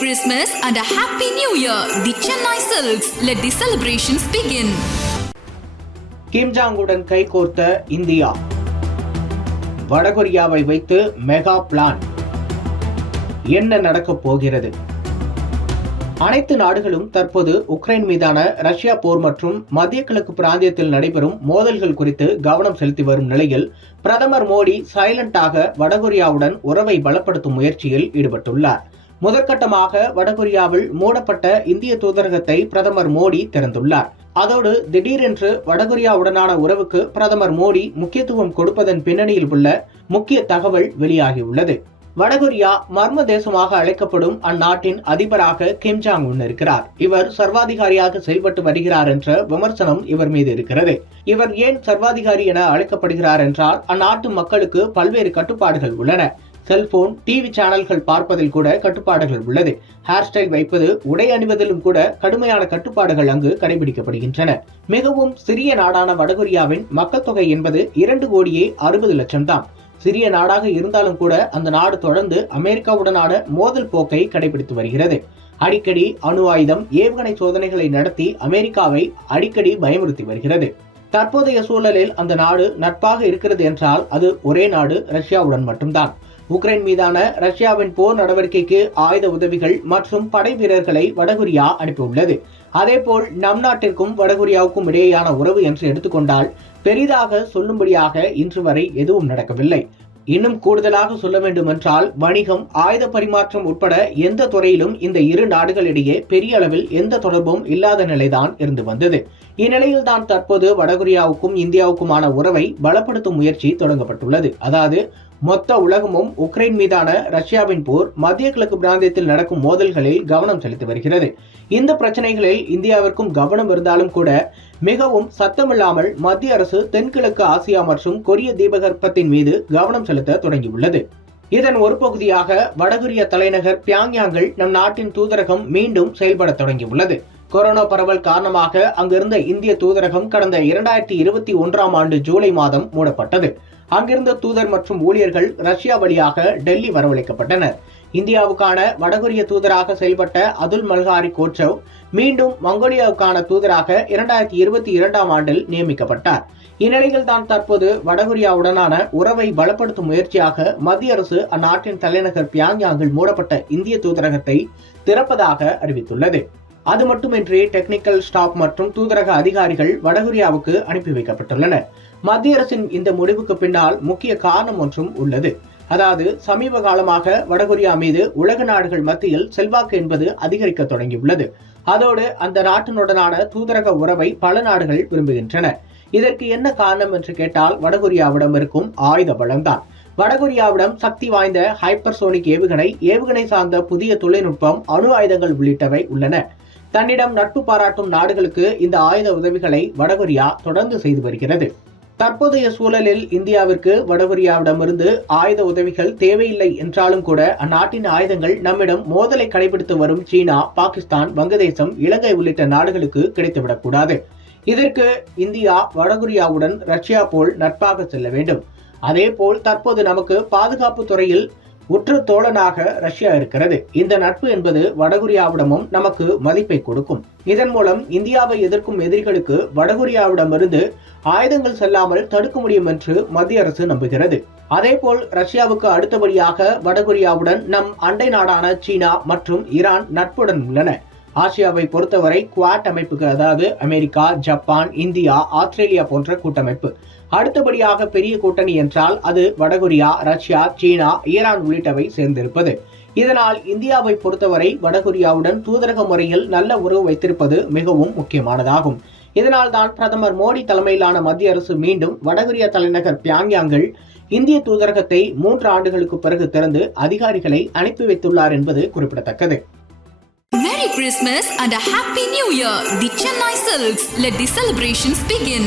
Christmas and a Happy New Year. The Chennai Silks. Let the celebrations begin. Kim Jong உடன் கைகோர்த்த India. வடகொரியாவை வைத்து mega plan. என்ன நடக்கப் போகிறது? அனைத்து நாடுகளும் தற்போது உக்ரைன் மீதான ரஷ்யா போர் மற்றும் மத்திய கிழக்கு பிராந்தியத்தில் நடைபெறும் மோதல்கள் குறித்து கவனம் செலுத்தி வரும் நிலையில் பிரதமர் மோடி சைலண்டாக வடகொரியாவுடன் உறவை பலப்படுத்தும் முயற்சியில் ஈடுபட்டுள்ளார். முதற்கட்டமாக வடகொரியாவில் மூடப்பட்ட இந்திய தூதரகத்தை பிரதமர் மோடி திறந்துள்ளார். அதோடு திடீரென்று வடகொரியாவுடனான உறவுக்கு பிரதமர் மோடி முக்கியத்துவம் கொடுப்பதன் பின்னணியில் உள்ள முக்கிய தகவல் வெளியாகியுள்ளது. வடகொரியா மர்ம தேசமாக அழைக்கப்படும் அந்நாட்டின் அதிபராக கிம் ஜாங் உன் இருக்கிறார். இவர் சர்வாதிகாரியாக செயல்பட்டு வருகிறார் என்ற விமர்சனம் இவர் மீது இருக்கிறது. இவர் ஏன் சர்வாதிகாரி என அழைக்கப்படுகிறார் என்றால் அந்நாட்டு மக்களுக்கு பல்வேறு கட்டுப்பாடுகள் உள்ளன. செல்போன், டிவி சேனல்கள் பார்ப்பதில் கூட கட்டுப்பாடுகள் உள்ளது. ஹேர் ஸ்டைல் வைப்பது, உடை அணிவதிலும் கூட கடுமையான கட்டுப்பாடுகள் அங்கு கடைபிடிக்கப்படுகின்றன. மிகவும் சிறிய நாடான வடகொரியாவின் மக்கள் தொகை என்பது 2,60,00,000 தான். சிறிய நாடாக இருந்தாலும் கூட அந்த நாடு தொடர்ந்து அமெரிக்காவுடனான மோதல் போக்கை கடைபிடித்து வருகிறது. அடிக்கடி அணு ஆயுதம், ஏவுகணை சோதனைகளை நடத்தி அமெரிக்காவை அடிக்கடி பயமுறுத்தி வருகிறது. தற்போதைய சூழலில் அந்த நாடு நட்பாக இருக்கிறது என்றால் அது ஒரே நாடு, ரஷ்யாவுடன் மட்டும்தான். உக்ரைன் மீதான ரஷ்யாவின் போர் நடவடிக்கைக்கு ஆயுத உதவிகள் மற்றும் படை வீரர்களை வடகொரியா அனுப்பியுள்ளது. அதேபோல் நம் நாட்டிற்கும் வடகொரியாவுக்கும் இடையேயான உறவு என்று எடுத்துக்கொண்டால் பெரிதாக சொல்லும்படியாக இன்று வரை எதுவும் நடக்கவில்லை. இன்னும் கூடுதலாக சொல்ல வேண்டும் என்றால் வணிகம், ஆயுத பரிமாற்றம் உட்பட எந்த துறையிலும் இந்த இரு நாடுகளிடையே பெரிய அளவில் எந்த தொடர்பும் இல்லாத நிலைதான் இருந்து வந்தது. இந்நிலையில்தான் தற்போது வடகொரியாவுக்கும் இந்தியாவுக்குமான உறவை பலப்படுத்தும் முயற்சி தொடங்கப்பட்டுள்ளது. அதாவது மொத்த உலகமும் உக்ரைன் மீதான ரஷ்யாவின் போர், மத்திய கிழக்கு பிராந்தியத்தில் நடக்கும் மோதல்களில் கவனம் செலுத்தி வருகிறது. இந்த பிரச்சனைகளில் இந்தியாவிற்கும் கவனம் இருந்தாலும் கூட மிகவும் சத்தமில்லாமல் மத்திய அரசு தென்கிழக்கு ஆசியா மற்றும் கொரிய தீபகற்பத்தின் மீது கவனம் செலுத்த தொடங்கியுள்ளது. இதன் ஒரு பகுதியாக வடகொரிய தலைநகர் பியாங்யாங்கில் நம் நாட்டின் தூதரகம் மீண்டும் செயல்பட தொடங்கியுள்ளது. கொரோனா பரவல் காரணமாக அங்கிருந்த இந்திய தூதரகம் கடந்த 2021ஆம் ஆண்டு ஜூலை மாதம் மூடப்பட்டது. அங்கிருந்த தூதர் மற்றும் ஊழியர்கள் ரஷ்யா வழியாக டெல்லி வரவழைக்கப்பட்டனர். இந்தியாவுக்கான வடகொரிய தூதராக செயல்பட்ட அதுல் மல்ஹாரி கோட்சவ் மீண்டும் மங்கோலியாவுக்கான தூதராக 2022ஆம் ஆண்டில் நியமிக்கப்பட்டார். இந்நிலையில் தான் தற்போது வடகொரியாவுடனான உறவை பலப்படுத்தும் முயற்சியாக மத்திய அரசு அந்நாட்டின் தலைநகர் பியாங்யாங்கில் மூடப்பட்ட இந்திய தூதரகத்தை திறப்பதாக அறிவித்துள்ளது. அது மட்டுமின்றி டெக்னிக்கல் ஸ்டாப் மற்றும் தூதரக அதிகாரிகள் வடகொரியாவுக்கு அனுப்பி வைக்கப்பட்டுள்ளனர். மத்திய அரசின் இந்த முடிவுக்கு பின்னால் முக்கிய காரணம் ஒன்றும் உள்ளது. அதாவது சமீப காலமாக வடகொரியா மீது உலக நாடுகள் மத்தியில் செல்வாக்கு என்பது அதிகரிக்க தொடங்கியுள்ளது. அதோடு அந்த நாட்டினுடனான தூதரக உறவை பல நாடுகள் விரும்புகின்றன. இதற்கு என்ன காரணம் என்று கேட்டால் வடகொரியாவிடம் இருக்கும் ஆயுத பலம்தான். வடகொரியாவிடம் சக்தி வாய்ந்த ஹைப்பர்சோனிக் ஏவுகணை சார்ந்த புதிய தொழில்நுட்பம், அணு ஆயுதங்கள் உள்ளிட்டவை உள்ளன. தன்னிடம் நட்பு பாராட்டும் நாடுகளுக்கு இந்த ஆயுத உதவிகளை வடகொரியா தொடர்ந்து செய்து வருகிறது. தற்போதைய சூழலில் இந்தியாவிற்கு வடகொரியாவிடமிருந்து ஆயுத உதவிகள் தேவையில்லை என்றாலும் கூட அந்நாட்டின் ஆயுதங்கள் நம்மிடம் மோதலை கடைபிடித்து வரும் சீனா, பாகிஸ்தான், வங்கதேசம், இலங்கை உள்ளிட்ட நாடுகளுக்கு கிடைத்துவிடக்கூடாது. இதற்கு இந்தியா வடகொரியாவுடன் ரஷ்யா போல் நட்பாக செல்ல வேண்டும். அதே போல் தற்போது நமக்கு பாதுகாப்பு துறையில் உற்ற தோழனாக ரஷ்யா இருக்கிறது. இந்த நட்பு என்பது வடகொரியாவிடமும் நமக்கு மதிப்பை கொடுக்கும். இதன் மூலம் இந்தியாவை எதிர்க்கும் எதிரிகளுக்கு வடகொரியாவிடமிருந்து ஆயுதங்கள் செல்லாமல் தடுக்க முடியும் என்று மத்திய அரசு நம்புகிறது. அதேபோல் ரஷ்யாவுக்கு அடுத்தபடியாக வடகொரியாவுடன் நம் அண்டை நாடான சீனா மற்றும் ஈரான் நட்புடன் உள்ளன. ஆசியாவை பொறுத்தவரை குவாட் அமைப்புக்கு, அதாவது அமெரிக்கா, ஜப்பான், இந்தியா, ஆஸ்திரேலியா போன்ற கூட்டமைப்பு. அடுத்தபடியாக பெரிய கூட்டணி என்றால் அது வடகொரியா, ரஷ்யா, சீனா, ஈரான் உள்ளிட்டவை சேர்ந்திருப்பது. இதனால் இந்தியாவை பொறுத்தவரை வடகொரியாவுடன் தூதரக முறையில் நல்ல உறவு வைத்திருப்பது மிகவும் முக்கியமானதாகும். இதனால் தான் பிரதமர் மோடி தலைமையிலான மத்திய அரசு மீண்டும் வடகொரியா தலைநகர் பியாங்யாங்கில் இந்திய தூதரகத்தை 3 ஆண்டுகளுக்கு பிறகு திறந்து அதிகாரிகளை அனுப்பி வைத்துள்ளார் என்பது குறிப்பிடத்தக்கது. Merry Christmas and a Happy New Year. The Chennai Silks. Let the celebrations begin.